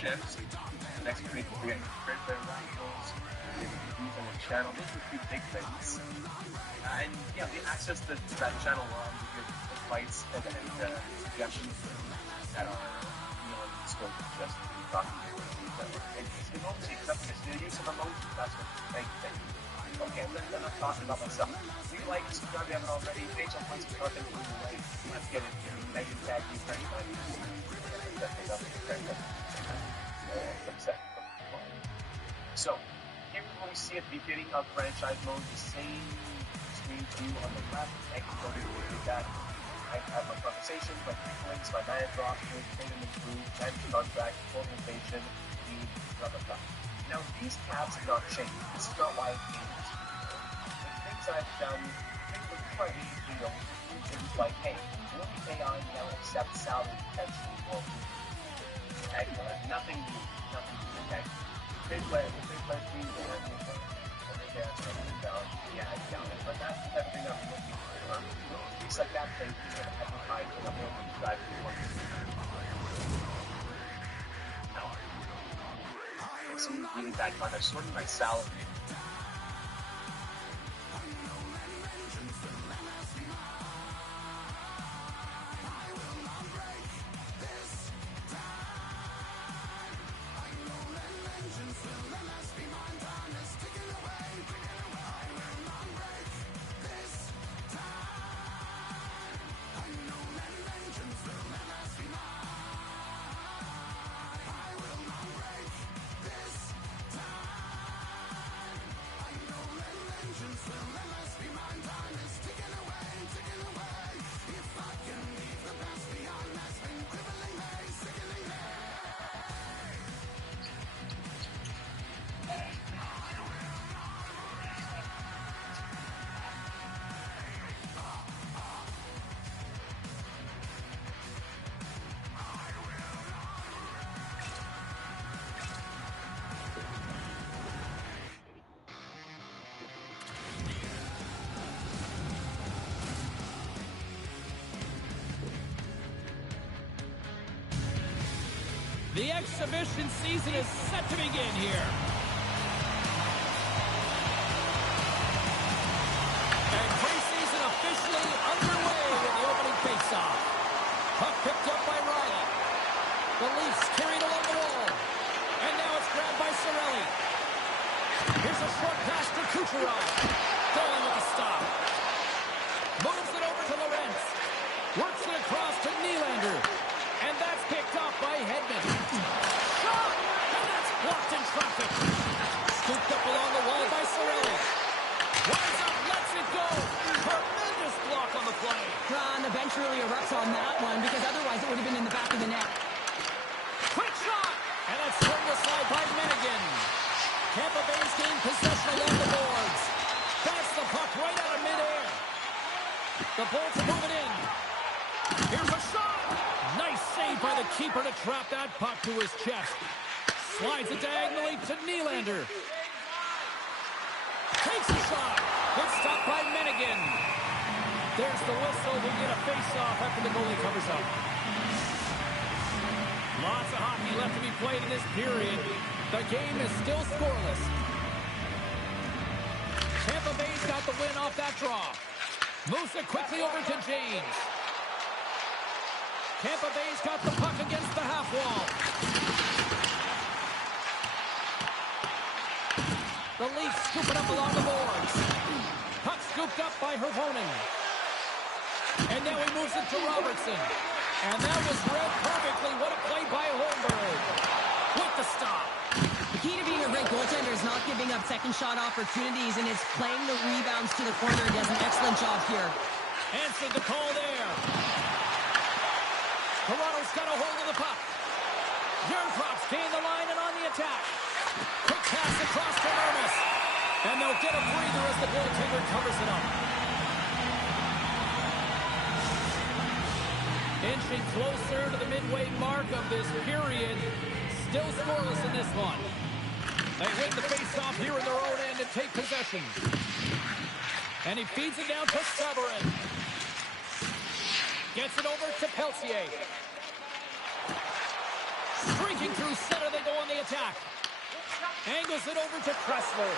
shifts. Next week, we're getting great player rifles, reviews on the channel. Those are 2 big things. And yeah, the access to that channel will give advice and suggestions that are beyond the scope of just talking to people. And it's obviously accepting the use of emotions. That's what they think. Okay, then I'm talking about myself. Do you like, subscribe if you haven't already, page on points of content you like. Let's get it. Thank you, tag you, thank you. So, here we see at the beginning of franchise mode, the same screen view on the left. I can go to that. I have my conversation, my quick links, my manager options, training and food, time contract, organization, lead, blah, blah, blah. Now, these tabs have not changed. This is not why I came to this video. The things I've done, things that are quite easy, things like, hey, will the AI now accept salary potentially or nothing new, okay? Big play 3 there, yeah, I doubt it, but that's the type of thing I'm looking for. Things like that, things that advertise and I'm going to drive to some really bad content, sorting my salary. The exhibition season is set to begin here. And preseason officially underway with the opening faceoff. Puck picked up by Riley. The Leafs carried along the wall. And now it's grabbed by Cirelli. Here's a short pass to Kucherov. Going with a stop. Moves it over to Lorentz. Works it across to Nylander. And that's picked off by Hedman. Shot! And that's blocked in traffic. Scooped up along the wall by Cirelli. Rise up, lets it go. Tremendous block on the play. And the bench really erupts on that one because otherwise it would have been in the back of the net. Quick shot! And that's swung aside by Minigan. Tampa Bay's gained possession along the boards. That's the puck right out of midair. The Bolts are moving in. Here's a shot! Nice save by the keeper to trap that puck to his chest. Slides it diagonally to Nylander. Takes a shot. It's stopped by Minigan. There's the whistle. We'll get a face-off after the goalie covers up. Lots of hockey left to be played in this period. The game is still scoreless. Tampa Bay's got the win off that draw. Moves it quickly over to James. Tampa Bay's got the puck against the half wall. The Leafs scoop it up along the boards. Puck scooped up by Hervonen. And now he moves it to Robertson. And that was read perfectly. What a play by Holmberg. With the stop. The key to being a great goaltender is not giving up second shot opportunities, and it's playing the rebounds to the corner. He does an excellent job here. Answered the call there. Toronto's got a hold of the puck. Yerncroft's gained the line and on the attack. Quick pass across to Hermes. And they'll get a breather as the goaltender covers it up. Inching closer to the midway mark of this period. Still scoreless in this one. They win the face-off here in their own end and take possession. And he feeds it down to Severin. Gets it over to Peltier. Streaking through center, they go on the attack. Angles it over to Kressler.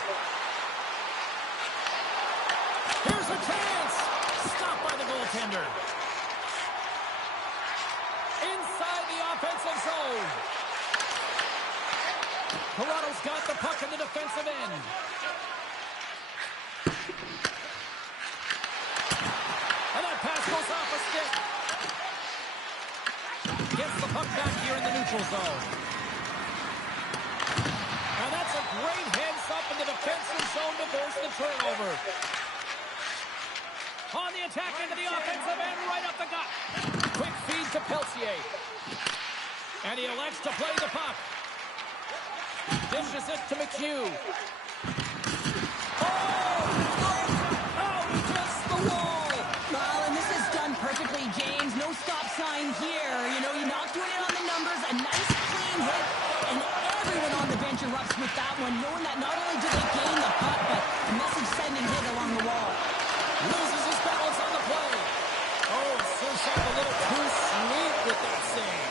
Here's a chance. Stopped by the goaltender. Inside the offensive zone. Toronto's got the puck in the defensive end. And that pass goes off a stick. Gets the puck back here in the neutral zone. And that's a great heads up in the defensive zone to force the turnover. On the attack into the offensive end, right up the gut. Quick feed to Peltier. And he elects to play the puck. Dishes it to McHugh. Perfectly, James. No stop sign here. You know, you're not doing it on the numbers. A nice clean hit, and everyone on the bench erupts with that one, knowing that not only did they gain the puck, but a message-sending hit along the wall. Loses his balance on the play. Oh, Susak a little too sweet with that save.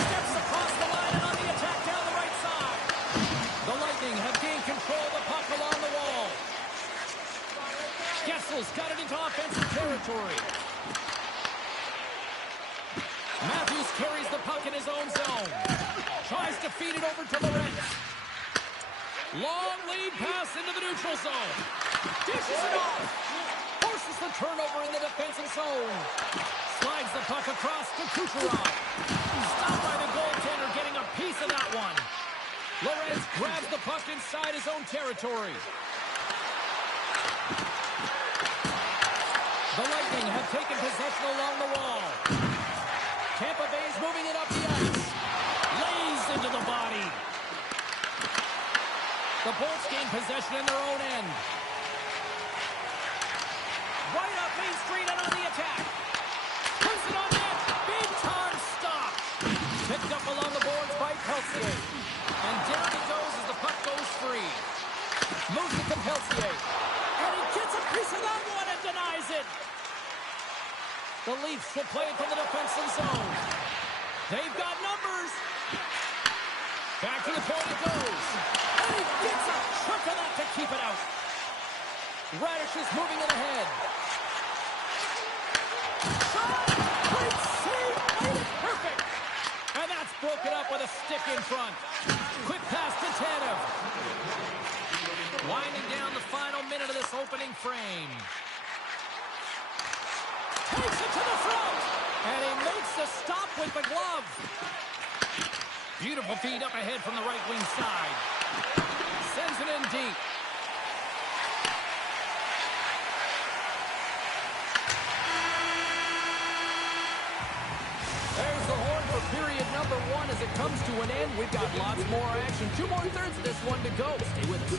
Steps across the line and on the attack down the right side. The Lightning have gained control of the puck along the wall. Gessel's got it into offensive territory. Matthews carries the puck in his own zone. Tries to feed it over to Lorenz. Long lead pass into the neutral zone. Dishes it off. Forces the turnover in the defensive zone. Slides the puck across to Kucherov. Stopped by the goaltender, getting a piece of that one. Lorenz grabs the puck inside his own territory. The Lightning have taken possession along the wall. Tampa Bay's moving it up the ice. Lays into the body. The Bolts gain possession in their own end. Right up Main Street and on the attack. Puts it on net. Big time stop. Picked up along the boards by Peltier. And down he goes as the puck goes free. Moves it to Peltier. And he gets a piece of that one and denies it. The Leafs will play it from the defensive zone. They've got numbers. Back to the point it goes. And he gets a chunk of that to keep it out. Radish is moving it ahead. Shot! Great save! Made it perfect! And that's broken up with a stick in front. Quick pass to Tanev. Winding down the final minute of this opening frame. Takes it to the front. And he makes the stop with the glove. Beautiful feed up ahead from the right wing side. Sends it in deep. There's the horn for period number 1 as it comes to an end. We've got lots more action. 2 more thirds of this one to go. Stay with us.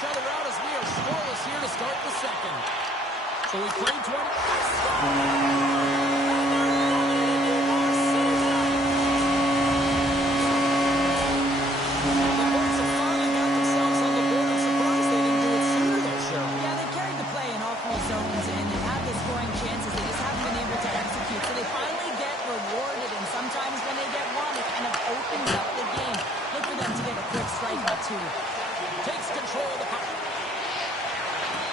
each other out as we are scoreless here to start the second. So we played 20. The Bolts have finally got themselves on the board. I'm surprised they didn't do it sooner there, Cheryl. Yeah, they've carried the play in all three zones, and they've had the scoring chances. They just haven't been able to execute. So they finally get rewarded, and sometimes when they get one, it kind of opens up the game. Look for them to get a quick strike or two. Takes control of the puck.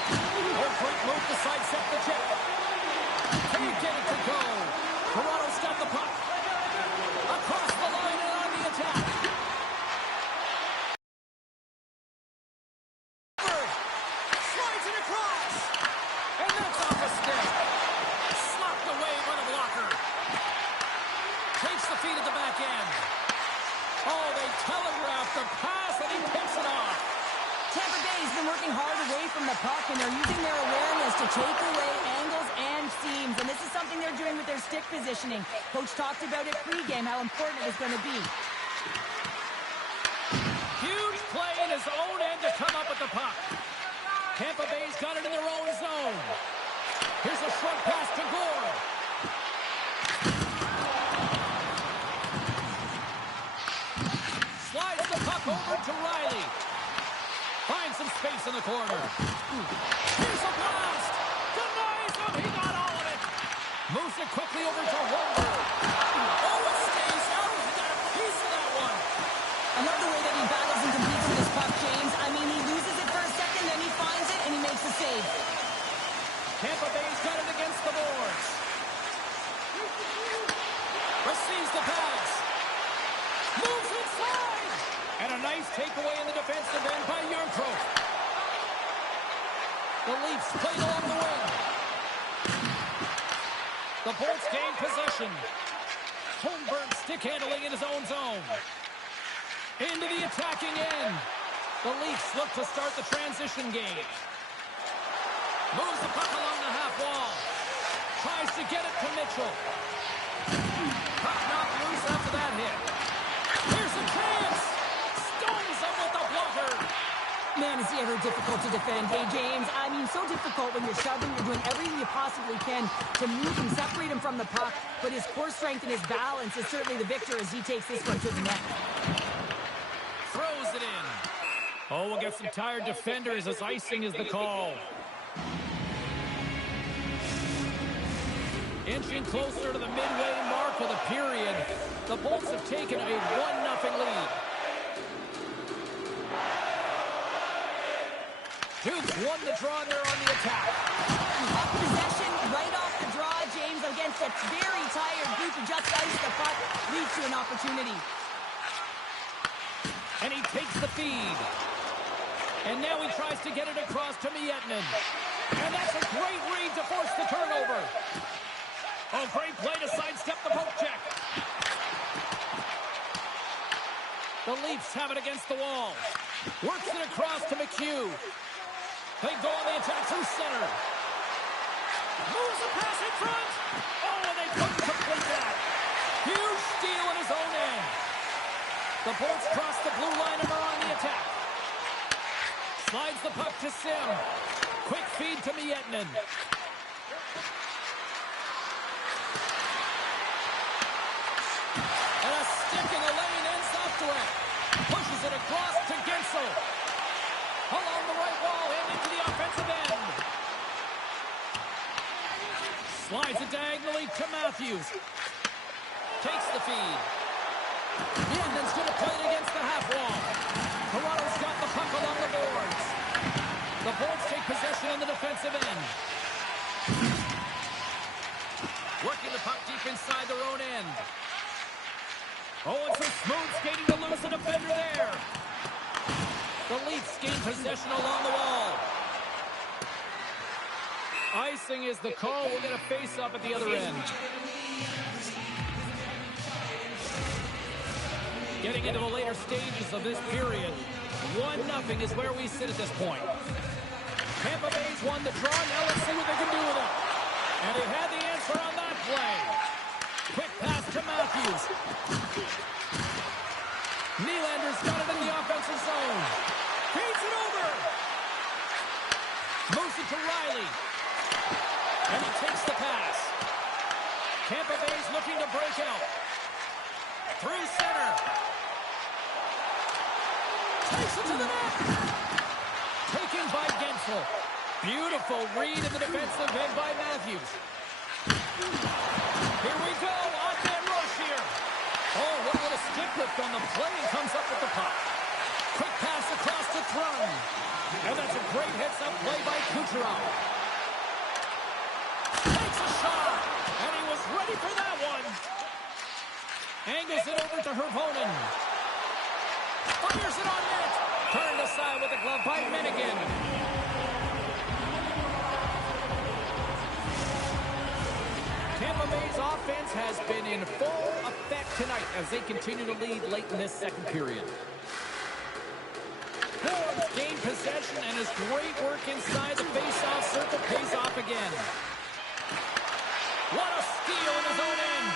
Their quick move to sidestep the chip. Can you get it to go? Toronto's got the puck. Across the line and on the attack. Slides it across. And that's off a stick. Slapped away by the blocker. Takes the feed at the back end. Oh, they telegraphed the pass, and he picks it off. Tampa Bay's been working hard away from the puck, and they're using their awareness to take away angles and seams. And this is something they're doing with their stick positioning. Coach talked about it pregame, how important it was going to be. Huge play in his own end to come up with the puck. Tampa Bay's got it in their own zone. Here's a short pass to Gore. Slides the puck over to Riley. Finds some space in the corner. Here's a blast. Denies him. He got all of it. Moves it quickly over to Holmberg. Oh, it stays out. He got a piece of that one. I love the way that he battles and competes with this puck, James. I mean, he loses it for a second, then he finds it, and he makes the save. Tampa Bay's got it against the boards. Receives the pass. Moves inside. And a nice takeaway in the defensive end by Yarncroft. The Leafs played along the wing. The Bolts gain possession. Holmberg stick handling in his own zone. Into the attacking end. The Leafs look to start the transition game. Moves the puck along the half wall. Tries to get it to Mitchell. Puck knocked loose after that hit. Here's a chance. Stones him with the blocker. Man, is he ever difficult to defend. Hey, James, I mean, so difficult when you're shoving. You're doing everything you possibly can to move and separate him from the puck. But his core strength and his balance is certainly the victor as he takes this one to the net. Throws it in. Oh, we'll get some tired defenders as icing is the call. Inching closer to the midway mark of the period. The Bolts have taken a 1-0 lead. Duke's won the draw and they're on the attack. Puck possession right off the draw, James, against a very tired group who just iced the puck, leads to an opportunity. And he takes the feed. And now he tries to get it across to Miettinen. And that's a great read to force the turnover. Oh, great play to sidestep the poke check. The Leafs have it against the wall. Works it across to McHugh. They go on the attack through center. Moves the pass in front. Oh, and they couldn't complete that. Huge steal in his own end. The Bolts cross the blue line and are on the attack. Slides the puck to Sim. Quick feed to Miettinen. And a stick in the lane ends up to it. Pushes it across to Gensel. Along the right wall and into the offensive end. Slides it diagonally to Matthews. Takes the feed. Yandon's going to play it against the half wall. Toronto's got the puck along the boards. The Bolts take possession in the defensive end. Working the puck deep inside their own end. Oh, and some smooth skating to lose the defender there. The Leafs gain possession along the wall. Icing is the call. We'll get a face-up at the other end. Getting into the later stages of this period. 1-0 is where we sit at this point. Tampa Bay's won the draw. Now let's see what they can do with it. And he had the answer on that play. Quick pass to Matthews. Nylander's got it in the offensive zone. Feeds it over. Takes it to the net. Taken by Gensel. Beautiful read in the defensive end by Matthews. Here we go. On-man rush here. Oh, what a little stick lift on the play and comes up with the puck. Quick pass across to Thrun. And that's a great heads-up play by Kucherov. Takes a shot. And he was ready for that one. Angles it over to Hervonen. Fires it on net. Turned aside with the glove by Minigan. Tampa Bay's offense has been in full effect tonight as they continue to lead late in this second period. Ford gained possession and his great work inside the face-off circle pays off again. What a steal in his own end.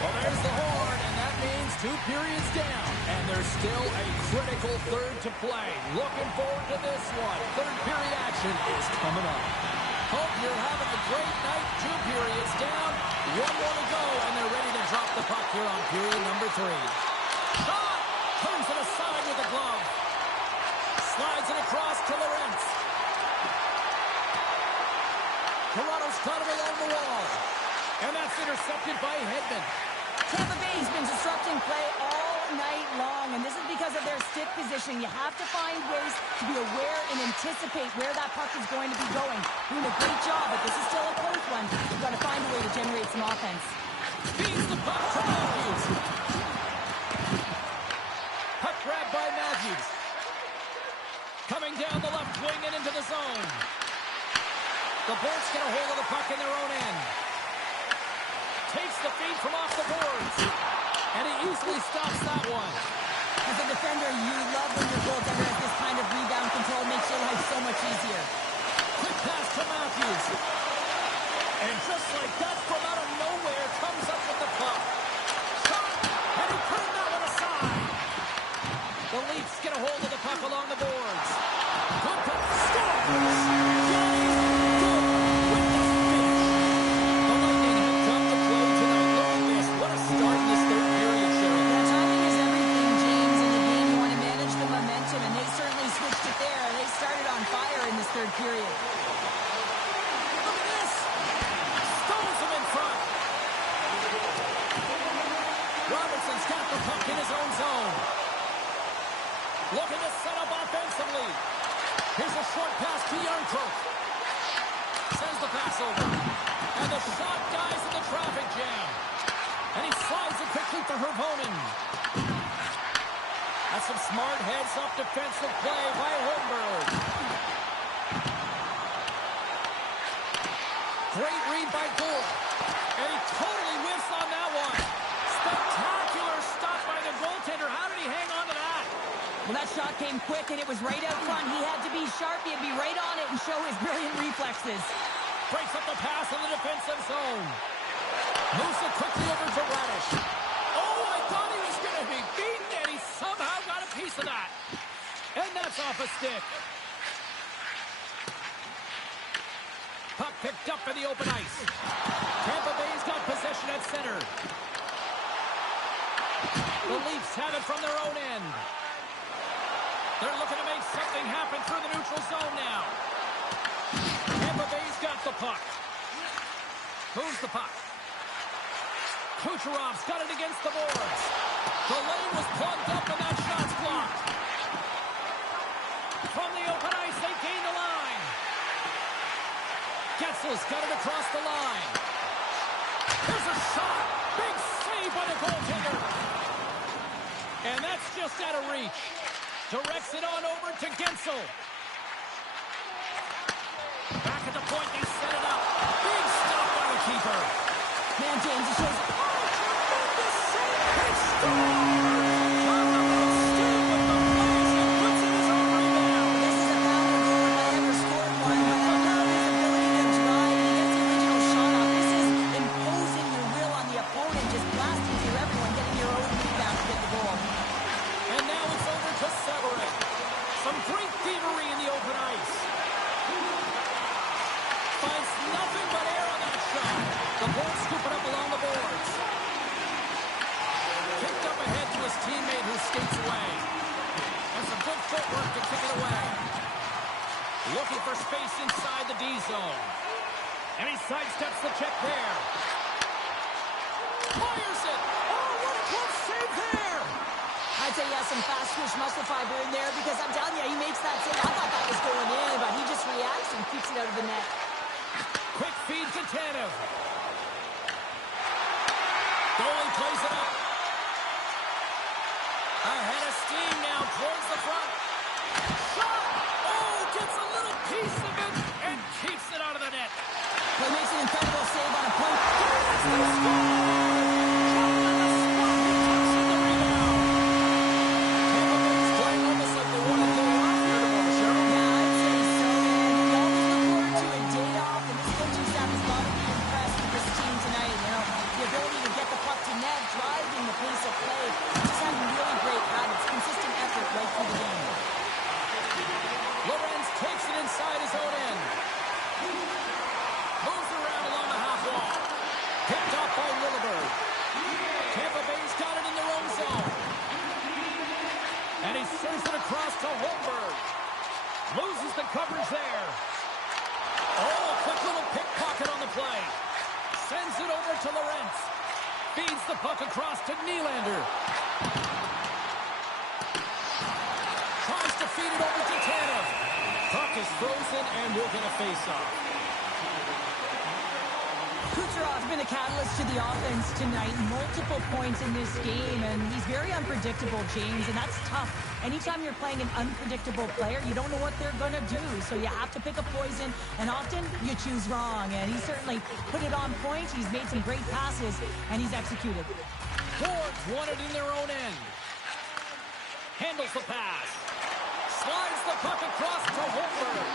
Well, there's the horn, and that means 2 periods down. And there's still a critical third to play. Looking forward to this one. Third period action is coming up. Hope you're having a great night. 2 periods down. 1 more to go, and they're ready to drop the puck here on period number 3. Shot! Turns it aside with a glove. Slides it across to Lorentz. Toronto's got him along the wall. And that's intercepted by Hedman. Tampa Bay's been disrupting play all night long, and this is because of their stick position. You have to find ways to be aware and anticipate where that puck is going to be going. Doing a great job, but this is still a close one. You've got to find a way to generate some offense. Feeds the puck to Matthews. Puck grabbed by Matthews. Coming down the left wing and into the zone. The Bolts get a hold of the puck in their own end. Takes the feed from off the boards. And he easily stops that one. As a defender, you love when your goaltender has this kind of rebound control. Makes your life so much easier. Quick pass to Matthews. And just like that, from out of nowhere, comes up with the puck. Shot! And he turned that one aside. The Leafs get a hold of the puck along the boards. Good puck. Scores! Third period. Look at this! Stones him in front. Robertson's got the puck in his own zone. Looking to set up offensively. Here's a short pass to Yarncroke. Sends the pass over. And the shot dies in the traffic jam. And he slides it quickly to Hervonen. That's some smart heads-up defensive play by Holmberg. Great read by Gould. And he totally whiffs on that one. Spectacular stop by the goaltender. How did he hang on to that? Well, that shot came quick, and it was right out front. He had to be sharp. He had to be right on it and show his brilliant reflexes. Breaks up the pass in the defensive zone. Moves it quickly over to Radish. Oh, I thought he was going to be beaten, and he somehow got a piece of that. And that's off a stick. Puck picked up in the open ice. Tampa Bay's got possession at center. The Leafs have it from their own end. They're looking to make something happen through the neutral zone now. Tampa Bay's got the puck. Moves the puck. Kucherov's got it against the boards. The lane was plugged up and that shot's blocked. From the open ice, they gain the line. Getzel's got it across the line. There's a shot. Big save by the goaltender. And that's just out of reach. Directs it on over to Gensel. Back at the point, they set it up. Big stop by the keeper. Man, James, it shows... Tremendous save. He scores! Teammate who skates away. Looking for space inside the D zone. And he sidesteps the check there. Fires it. Oh, what a close save there. I'd say he has some fast twitch muscle fiber in there because I'm telling you, he makes that save. I thought that was going in, but he just reacts and keeps it out of the net. Quick feed to Tanev. Goalie plays it up. Ahead of steam now towards the front. Shot! Oh, gets a little piece of it and keeps it out of the net. He makes an incredible save on a point. That's the score! Dropped on the spot. He tucks in the rebound. Tampa Bay's playing almost like they want to go off here tomorrow, Cheryl. Yeah, I'd say so, man. We always look forward to a day off, and this coaching staff is bound to be impressed with this team tonight. You know, the ability to get the puck to net, driving the pace of play, just having really great habits, consistent effort right through the game. Lorenz takes it inside his own end. Moves around along the half wall. Picked off by Lilleberg. Tampa Bay's got it in their own zone. And he sends it across to Holmberg. Loses the coverage there. Oh, a quick little pickpocket on the play. Sends it over to Lorenz. Feeds the puck across to Nylander. Tries to feed it over to Tanev. Puck is frozen and we'll get a face-off. Kucherov's been a catalyst to the offense tonight. Multiple points in this game, and he's very unpredictable, James, and that's tough. Anytime you're playing an unpredictable player, you don't know what they're going to do, so you have to pick a poison, and often you choose wrong, and he certainly put it on point. He's made some great passes, and he's executed. Fords want it in their own end. Handles the pass. Slides the puck across to Holmberg.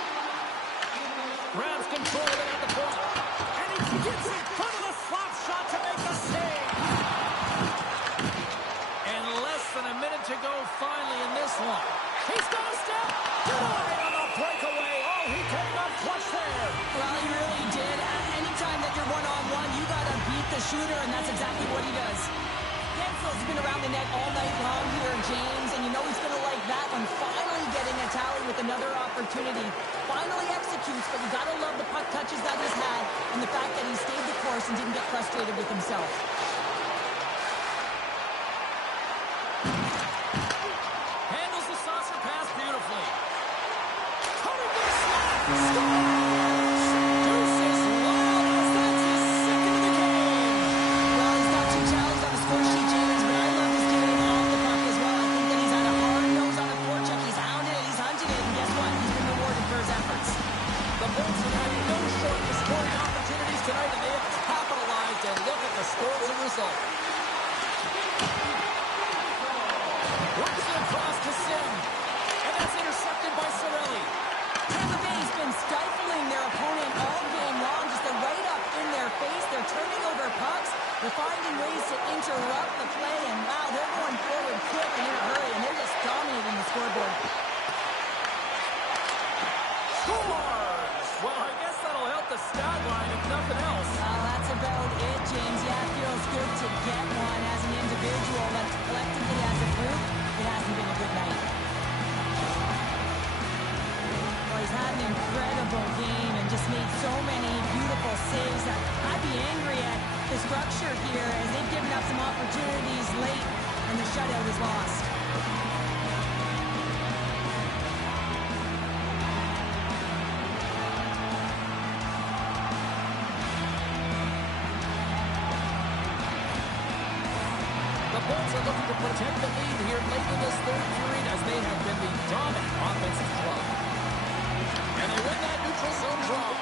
Grabs control of it at the point. And he gets in front of the slap shot to make the save. And less than a minute to go finally in this one. He's got a step. Denied on the breakaway. Oh, he came up clutch there. Well, he really did. Anytime that you're one-on-one, you got to beat the shooter, and that's exactly what he does. Gensel's been around the net all night long here, James, and you know he's going to like that one. Finally getting a tally with another opportunity. Finally executes, but you got to love the puck touches that he's had and the fact that he stayed the course and didn't get frustrated with himself. Handles the saucer pass beautifully. Tony with a slap. Scores! Deuces loud as that's his second of the game. Well, he's got 2 challenges on the score sheet, James, but I love his game off the puck as well. I think that he's had a hard nose on the forecheck. He's hounded it, he's hunted it, and guess what? He's been rewarded for his efforts. The Bolts have had no shortage of scoring opportunities tonight, and they have capitalized, and look at the score as a result. Works it across to Sim, and that's intercepted by Cirelli. Tampa Bay's been stifling their opponent all game long. Just they're right up in their face. They're turning over pucks. They're finding ways to interrupt the play, and wow, they're going forward quick and in a hurry, and they're just dominating the scoreboard. Scores! Well, I guess that'll help the stat line if nothing else. That's about it, James. Yeah, it feels good to get one as an individual, but collectively as a group, it hasn't been a good night. Well, he's had an incredible game and just made so many beautiful saves that I'd be angry at the structure here as they've given up some opportunities late and the shutout is lost. The Bolts are looking to protect the lead here late in this third period as they have been the dominant offensive club. And they win that neutral zone draw.